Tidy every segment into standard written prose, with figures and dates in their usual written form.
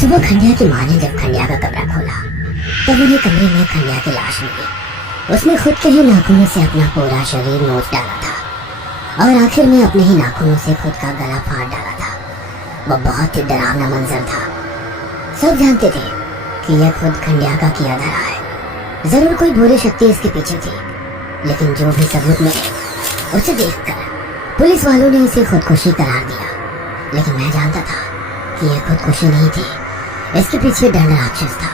सुबह खंडिया की माँ ने जब खंडिया का कमरा खोला तब उन्हें कमरे में खंडिया की लाश मिली। उसने खुद के ही नाखूनों से अपना पूरा शरीर नोच डाला था और आखिर में अपने ही नाखूनों से खुद का गला फाड़ डाला था। वो बहुत ही डरावना मंजर था। सब जानते थे कि यह खुद खंडिया का किया धरा है। जरूर कोई बुरी शक्ति इसके पीछे थी, लेकिन जो भी सबूत मिले उसे देखकर पुलिस वालों ने इसे खुदकुशी करार दिया। लेकिन मैं जानता था कि यह खुदकुशी नहीं थी, इसके पीछे दंड राक्षस था।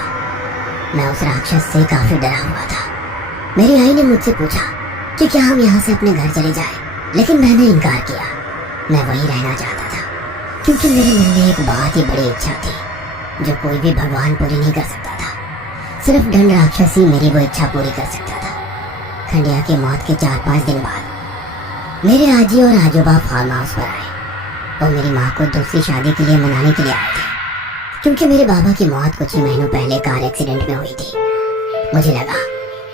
मैं उस राक्षस से काफी डरा हुआ था। मेरी आई ने मुझसे पूछा कि क्या हम यहाँ से अपने घर चले जाएं, लेकिन मैंने इनकार किया। मैं वहीं रहना चाहता था क्योंकि मेरे मन में एक बहुत ही बड़ी इच्छा थी जो कोई भी भगवान पूरी नहीं कर सकता था। सिर्फ दंड राक्षस ही मेरी वो इच्छा पूरी कर सकता था। खंडिया की मौत के 4-5 दिन बाद मेरे आजी और आजोबा फार्म हाउस पर आए और मेरी माँ को दूसरी शादी के लिए मनाने के लिए आए थे, क्योंकि मेरे बाबा की मौत कुछ ही महीनों पहले कार एक्सीडेंट में हुई थी। मुझे लगा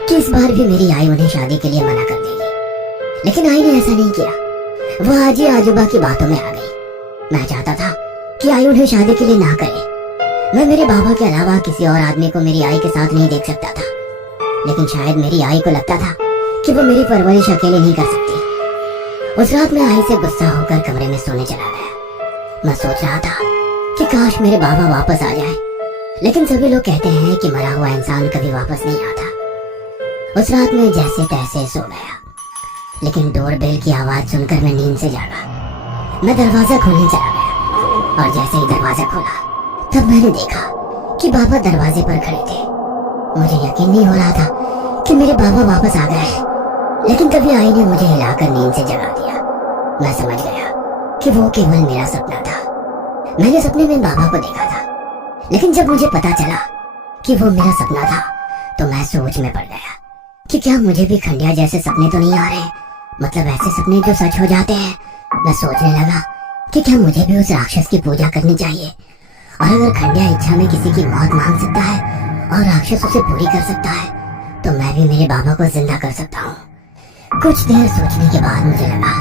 कि इस बार भी मेरी आई उन्हें शादी के लिए मना कर देगी, लेकिन आई ने ऐसा नहीं किया। वो आजी आजोबा की बातों में आ गई। मैं चाहता था कि आई उन्हें शादी के लिए ना करे। मैं मेरे बाबा के अलावा किसी और आदमी को मेरी आई के साथ नहीं देख सकता था, लेकिन शायद मेरी आई को लगता था कि वो मेरी परवरिश अकेले नहीं कर सकती। उस रात मैं आई से गुस्सा होकर कमरे में सोने चला गया। मैं सोच रहा था कि काश मेरे बाबा वापस आ जाए, लेकिन सभी लोग कहते हैं कि मरा हुआ इंसान कभी वापस नहीं आता। उस रात मैं जैसे तैसे सो गया, लेकिन डोरबेल की आवाज सुनकर मैं नींद से जागा। मैं दरवाजा खोलने चला गया और जैसे ही दरवाजा खोला तब मैंने देखा कि बाबा दरवाजे पर खड़े थे। मुझे यकीन नहीं हो रहा था कि मेरे बाबा वापस आ गए हैं, लेकिन तभी आई ने मुझे हिलाकर नींद से जगा दिया। मैं समझ गया कि वो केवल मेरा सपना था। मैंने सपने में बाबा को देखा था, लेकिन जब मुझे पता चला कि वो मेरा सपना था तो मैं सोच में पड़ गया कि क्या मुझे भी खंडिया जैसे सपने तो नहीं आ रहे, मतलब ऐसे सपने जो सच हो जाते हैं। मैं सोचने लगा कि क्या मुझे भी उस राक्षस की पूजा करनी चाहिए, और अगर खंडिया इच्छा में किसी की मौत मांग सकता है और राक्षस उसे पूरी कर सकता है, तो मैं भी मेरे बाबा को जिंदा कर सकता हूँ। कुछ देर सोचने के बाद मुझे लगा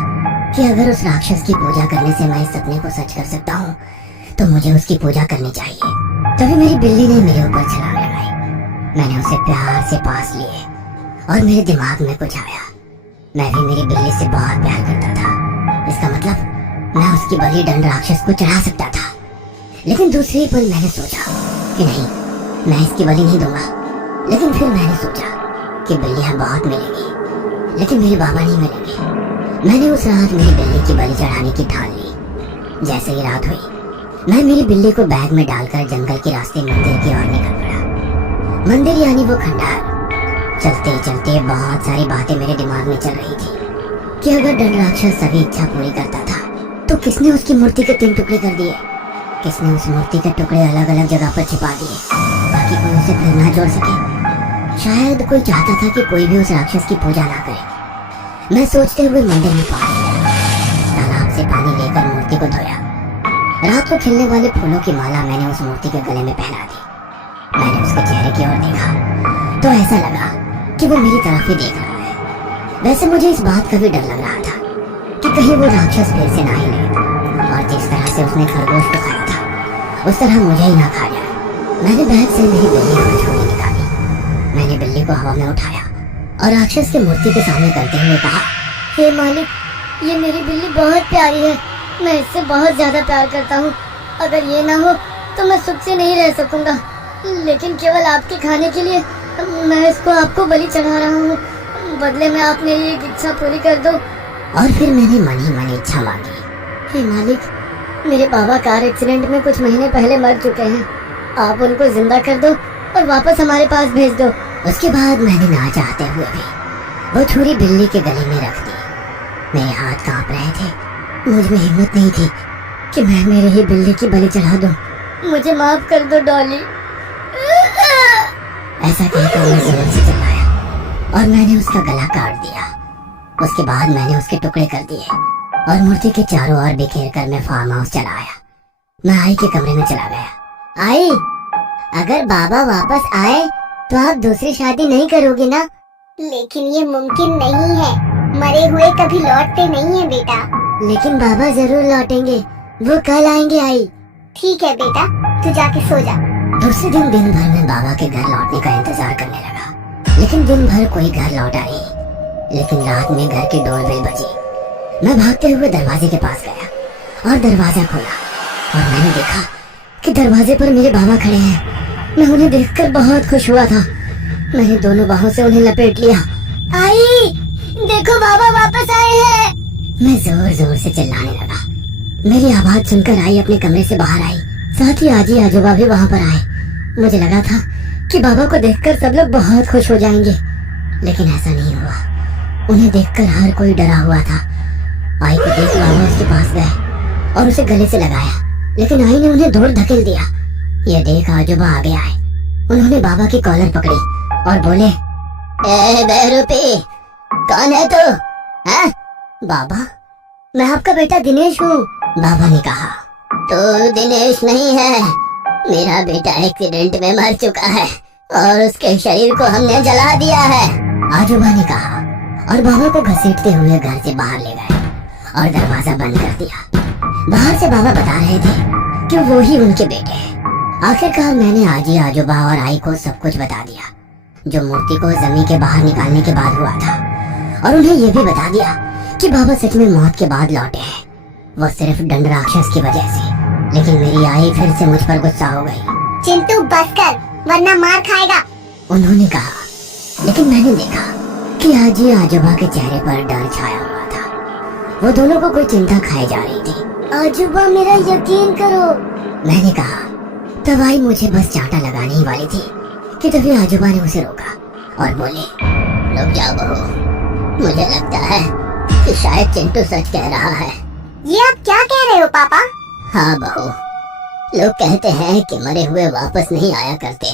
कि अगर उस राक्षस की पूजा करने से मैं इस सपने को सच कर सकता हूँ तो मुझे उसकी पूजा करनी चाहिए। तभी मेरी बिल्ली ने मेरे ऊपर छलांग लगाई। मैंने उसे प्यार से पास लिए और मेरे दिमाग में कुछ आया। मैं भी मेरी बिल्ली से बहुत प्यार करता था। इसका मतलब मैं उसकी बलि दंड राक्षस को चढ़ा सकता था। लेकिन दूसरे पल मैंने सोचा कि नहीं, मैं इसकी बलि नहीं दूंगा। लेकिन फिर मैंने सोचा कि बिल्लियां बहुत मिलेंगी, लेकिन मेरे बाबा नहीं मिलेंगे। मैंने उस रात मेरी बिल्ली की बलि चढ़ाने की ठान ली। जैसे ही रात हुई मैं मेरी बिल्ली को बैग में डालकर जंगल के रास्ते मंदिर की ओर निकल पड़ा। मंदिर यानी वो खंडहर। चलते चलते बहुत सारी बातें मेरे दिमाग में चल रही थी कि अगर दंड राक्षस सभी इच्छा पूरी करता था तो किसने उसकी मूर्ति के 3 टुकड़े कर दिए, किसने उस मूर्ति के टुकड़े अलग अलग जगह पर छिपा दिए ताकि कोई उसे फिर ना जोड़ सके। शायद कोई चाहता था कि कोई भी उस राक्षस की पूजा ना करे। मैं सोचते हुए मंदिर में पहुंच गया। तालाब से पानी लेकर मूर्ति को धोया। रात को खिलने वाले फूलों की माला मैंने उस मूर्ति के गले में पहना दी। मैंने उसके चेहरे की ओर देखा तो ऐसा लगा कि वो मेरी तरफ ही देख रहा है। वैसे मुझे इस बात का भी डर लग रहा था कि कहीं वो राक्षस फिर से ना ही ले, और जिस तरह से उसने खरगोश को खाया था उस तरह मुझे ही ना खा जाए। मैंने बैग से मेरी बिल्ली को छोड़ी निकाली। मैंने बिल्ली को हवा में उठाया और राक्षस की मूर्ति के सामने करते हुए कहा, हे मालिक, ये मेरी बिल्ली बहुत प्यारी है। मैं इससे बहुत ज्यादा प्यार करता हूँ। अगर ये ना हो तो मैं सुख से नहीं रह सकूंगा, लेकिन केवल आपके खाने के लिए मैं इसको आपको बलि चढ़ा रहा हूँ। बदले में आप मेरी एक इच्छा पूरी कर दो। और फिर मैंने मन ही मन इच्छा मांगी, हे मालिक, मेरे बाबा कार एक्सीडेंट में कुछ महीने पहले मर चुके हैं। आप उनको जिंदा कर दो और वापस हमारे पास भेज दो। उसके बाद मैंने ना चाहते हुए भी वो छुरी बिल्ली के गले में रख दी। मेरे हाथ कांप रहे थे। मुझ में हिम्मत नहीं थी कि मैं मेरे ही बिल्ली की बलि चढ़ा दूं। मुझे माफ कर दो डॉली। ऐसा कहकर मैं जोर से चिल्लाया और मैंने उसका गला काट दिया। उसके बाद मैंने उसके टुकड़े कर दिए और मूर्ति के चारों ओर बिखेर कर मैं फार्म हाउस चला आया। मैं आई के कमरे में चला गया। आई, अगर बाबा वापस आए तो आप दूसरी शादी नहीं करोगे ना? लेकिन ये मुमकिन नहीं है, मरे हुए कभी लौटते नहीं है बेटा। लेकिन बाबा जरूर लौटेंगे, वो कल आएंगे आई। ठीक है बेटा, तू जाके सो जा। दूसरे दिन भर मैं बाबा के घर लौटने का इंतजार करने लगा, लेकिन दिन भर कोई घर लौटा नहीं। लेकिन रात में घर की डोरबेल बजी। मैं भागते हुए दरवाजे के पास गया और दरवाजा खोला, और मैंने देखा कि दरवाजे पर मेरे बाबा खड़े हैं। मैं उन्हें देखकर बहुत खुश हुआ था। मैंने दोनों बाहों से उन्हें लपेट लिया। आई, देखो बाबा वापस आए हैं। मैं जोर जोर से चिल्लाने लगा। मेरी आवाज सुनकर आई अपने कमरे से बाहर आई। साथ ही आजी आजोबा भी वहाँ पर आए। मुझे लगा था कि बाबा को देखकर सब लोग बहुत खुश हो जाएंगे, लेकिन ऐसा नहीं हुआ। उन्हें देखकर हर कोई डरा हुआ था। आई को देख बाबा उसके पास गए और उसे गले से लगाया, लेकिन आई ने उन्हें दौड़ धकेल दिया। यह देख आजोबा आगे आए। उन्होंने बाबा की कॉलर पकड़ी और बोले, ए बहरूपी, कौन है तू? हैं? बाबा, मैं आपका बेटा दिनेश हूँ। बाबा ने कहा, तो दिनेश नहीं है। मेरा बेटा एक्सीडेंट में मर चुका है और उसके शरीर को हमने जला दिया है, आजोबा ने कहा, और बाबा को घसीटते हुए घर से बाहर ले गए और दरवाजा बंद कर दिया। बाहर से बाबा बता रहे थे कि वो ही उनके बेटे हैं। आखिरकार मैंने आजी आजोबा और आई को सब कुछ बता दिया, जो मूर्ति को जमीन के बाहर निकालने के बाद हुआ था, और उन्हें यह भी बता दिया कि बाबा सच में मौत के बाद लौटे हैं, वो सिर्फ दंड राक्षस की वजह से। लेकिन मेरी आई फिर से मुझ पर गुस्सा हो गई। चिंटू बस कर, वरना मार खाएगा, उन्होंने कहा। लेकिन मैंने देखा कि आजी आजोबा के चेहरे पर डर छाया हुआ था। वो दोनों को कोई चिंता खाई जा रही थी। आजोबा मेरा यकीन करो, मैंने कहा। तब आई मुझे बस चांटा लगाने ही वाली थी कि तभी आजोबा ने उसे रोका और बोले, रुक जाओ बहू, मुझे लगता है कि शायद चिंटू सच कह रहा है। ये आप क्या कह रहे हो पापा? हाँ बहू, लोग कहते हैं कि मरे हुए वापस नहीं आया करते,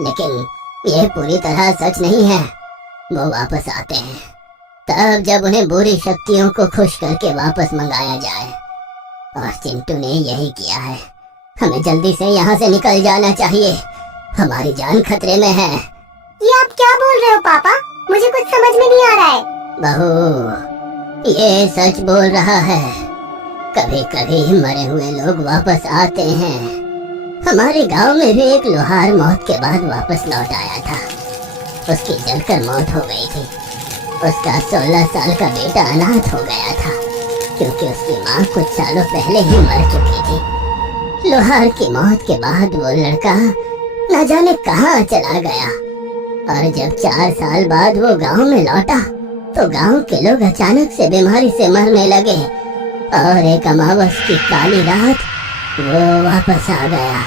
लेकिन ये पूरी तरह सच नहीं है। वो वापस आते हैं तब जब उन्हें बुरी शक्तियों को खुश करके वापस मंगाया जाए, और चिंटू ने यही किया है। हमें जल्दी से यहाँ से निकल जाना चाहिए, हमारी जान खतरे में है। ये आप क्या बोल रहे हो पापा? मुझे कुछ समझ में नहीं आ रहा है। बहू, ये सच बोल रहा है। कभी कभी मरे हुए लोग वापस आते हैं। हमारे गांव में भी एक लोहार मौत के बाद वापस लौट आया था। उसकी जलकर मौत हो गई थी। उसका 16 साल का बेटा अनाथ हो गया था, क्योंकि उसकी माँ कुछ सालों पहले ही मर चुकी थी। लोहार की मौत के बाद वो लड़का न जाने कहाँ चला गया, और जब 4 साल बाद वो गांव में लौटा तो गांव के लोग अचानक से बीमारी से मरने लगे, और एक अमावस की काली रात वो वापस आ गया।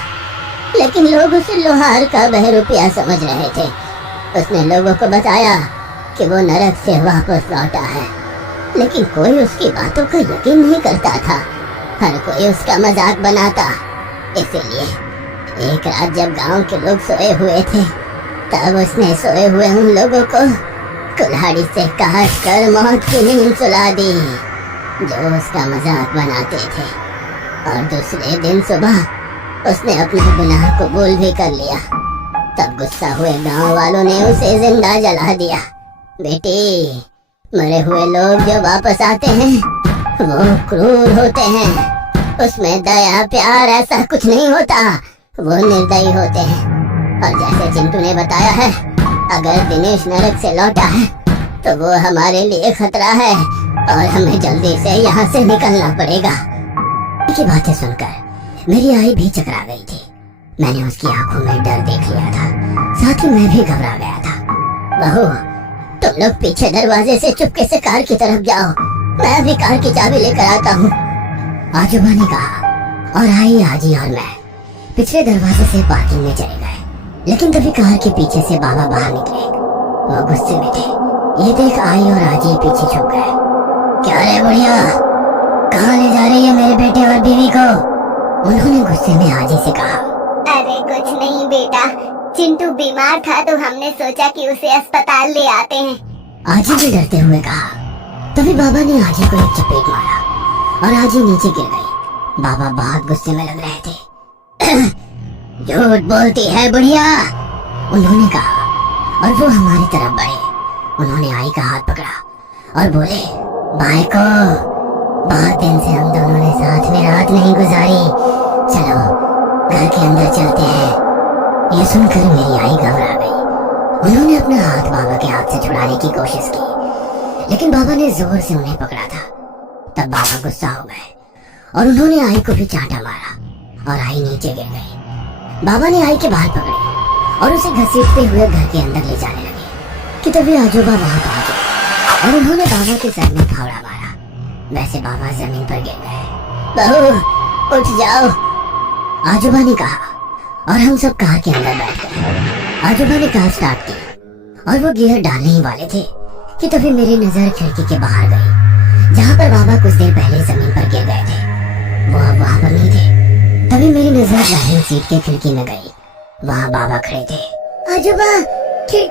लेकिन लोग उसे लोहार का बहरूपिया समझ रहे थे। उसने लोगों को बताया कि वो नरक से वापस लौटा है, लेकिन कोई उसकी बातों का यकीन नहीं करता था। हर कोई उसका मजाक बनाता। इसीलिए एक रात जब गांव के लोग सोए हुए थे, तब उसने सोए हुए उन लोगों को कुल्हाड़ी से काट कर मौत की नींद सुला दी, जो उसका मजाक बनाते थे। और दूसरे दिन सुबह उसने अपना गुनाह कबूल भी कर लिया। तब गुस्सा हुए गांव वालों ने उसे जिंदा जला दिया। बेटी, मरे हुए लोग जो वापस आते हैं वो क्रूर होते हैं। उसमें दया प्यार ऐसा कुछ नहीं होता, वो निर्दयी होते हैं। और जैसे चिंटू ने बताया है, अगर दिनेश नरक से लौटा है तो वो हमारे लिए खतरा है, और हमें जल्दी से यहाँ से निकलना पड़ेगा। की बातें सुनकर मेरी आई भी चकरा गई थी। मैंने उसकी आंखों में डर देख लिया था, साथ ही मैं भी घबरा गया था। बहू, तुम लोग पीछे दरवाजे से चुपके से कार की तरफ जाओ, मैं अभी कार की चाबी लेकर आता हूँ, आजोबा ने कहा। और आई, आजी और मैं पिछले दरवाजे से पार्किंग में चले गए। लेकिन तभी कार के पीछे से बाबा बाहर निकले। वो गुस्से में थे। ये देख आई और आजी पीछे छुप गए। क्या रे बुढ़िया, कहाँ ले जा रही है मेरे बेटे और बीवी को? उन्होंने गुस्से में आजी से कहा। अरे कुछ नहीं बेटा, चिंटू बीमार था तो हमने सोचा कि उसे अस्पताल ले आते हैं। आजी भी डरते हुए कहा। तभी बाबा ने आजी को एक चपेट मारा और आजी नीचे गिर गई। बाबा बहुत गुस्से में लग रहे थे। झूठ बोलती है बुढ़िया, उन्होंने कहा, और वो हमारी तरफ बढ़े। उन्होंने आई का हाथ पकड़ा और बोले, भाई को, बहुत दिन से हम दोनों ने साथ में रात नहीं गुजारी, चलो घर के अंदर चलते हैं। ये सुनकर मेरी आई घबरा गई। उन्होंने अपना हाथ बाबा के हाथ से छुड़ाने की कोशिश की, लेकिन बाबा ने जोर से उन्हें पकड़ा था। तब बाबा गुस्सा हो गए और उन्होंने आई को भी चांटा मारा और आई नीचे गिर गई। बाबा ने आई के बाल पकड़े और उसे घसीटते हुए घर के अंदर ले जाने लगे कि तभी आजोबा वहां पहुंचे और उन्होंने बाबा के सर में फावड़ा मारा। वैसे बाबा जमीन पर गिर गए। बहू उठ जाओ, आजोबा ने कहा, और हम सब कार के अंदर बैठ गए। आजोबा ने कार स्टार्ट की और वो गियर डालने ही वाले थे कि तभी मेरी नजर खिड़की के बाहर गई, जहाँ पर बाबा कुछ देर पहले जमीन पर गिर गए थे। वो अब वहां पर नहीं थे। तभी मेरी नजर ड्राइविंग सीट के खिड़की में गई। वहाँ बाबा खड़े थे। आजोबा खिड़की